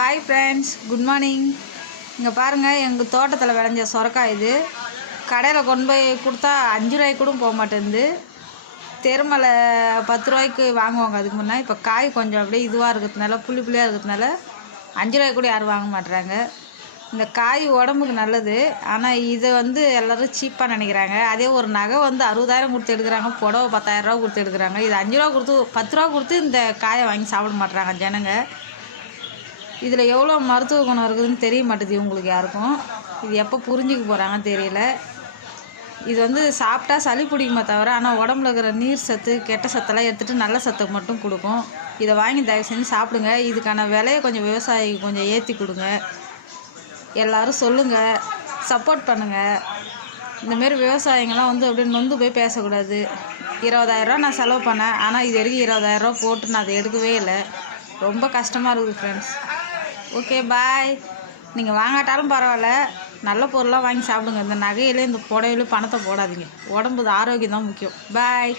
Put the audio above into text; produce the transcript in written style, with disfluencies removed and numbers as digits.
Hi friends, good morning. இங்கே பாருங்கள், எங்கள் தோட்டத்தில் விளைஞ்ச சொரக்காய் இது. கடையில் கொண்டு போய் கொடுத்தா 5 ரூபாய்க்கு கூட போக மாட்டேங்குது. தெருமலை 10 ரூபாய்க்கு வாங்குவாங்க அதுக்கு முன்னே. இப்போ காய் கொஞ்சம் அப்படியே இதுவாக இருக்கிறதுனால, புள்ளியாக இருக்கிறதுனால 5 ரூபாய்க்கு கூட யாரும் வாங்க மாட்டுறாங்க. இந்த காய் உடம்புக்கு நல்லது, ஆனால் இதை எல்லோரும் சீப்பாக நினைக்கிறாங்க. அதே ஒரு நகை 60,000 கொடுத்து எடுக்கிறாங்க, புடவை 10,000 ரூபா கொடுத்து எடுக்கிறாங்க. இது 5 ரூபா கொடுத்து 10 ரூபா கொடுத்து இந்த காயை வாங்கி சாப்பிட மாட்டுறாங்க ஜனங்க. இதில் எவ்வளோ மருத்துவ குணம் இருக்குதுன்னு தெரிய மாட்டேது இவங்களுக்கு யாருக்கும். இது எப்போ புரிஞ்சுக்க போகிறாங்கன்னு தெரியல. இது சாப்பிட்டா சளி பிடிக்குமே தவிர, ஆனால் உடம்புல இருக்கிற நீர் சத்து, கெட்ட சத்தெல்லாம் எடுத்துகிட்டு நல்ல சத்தை மட்டும் கொடுக்கும். இதை வாங்கி தயவு செஞ்சு சாப்பிடுங்க. இதுக்கான விலையை கொஞ்சம் விவசாயி கொஞ்சம் ஏற்றி கொடுங்க. எல்லோரும் சொல்லுங்கள், சப்போர்ட் பண்ணுங்கள். இந்தமாரி விவசாயிங்கள்லாம் அப்படியே நொந்து போய் பேசக்கூடாது. 20,000 ரூபா நான் செலவு பண்ணேன், ஆனால் இது வரைக்கும் 20,000 ரூபா போட்டு நான் அதை எடுக்கவே இல்லை. ரொம்ப கஷ்டமாக இருக்குது ஃப்ரெண்ட்ஸ். ஓகே, பாய். நீங்கள் வாங்காட்டாலும் பரவாயில்ல, நல்ல பொருளாக வாங்கி சாப்பிடுங்க. இந்த நகையிலே இந்த புடவையிலே பணத்தை போடாதீங்க. உடம்பு ஆரோக்கியம் தான் முக்கியம். பாய்.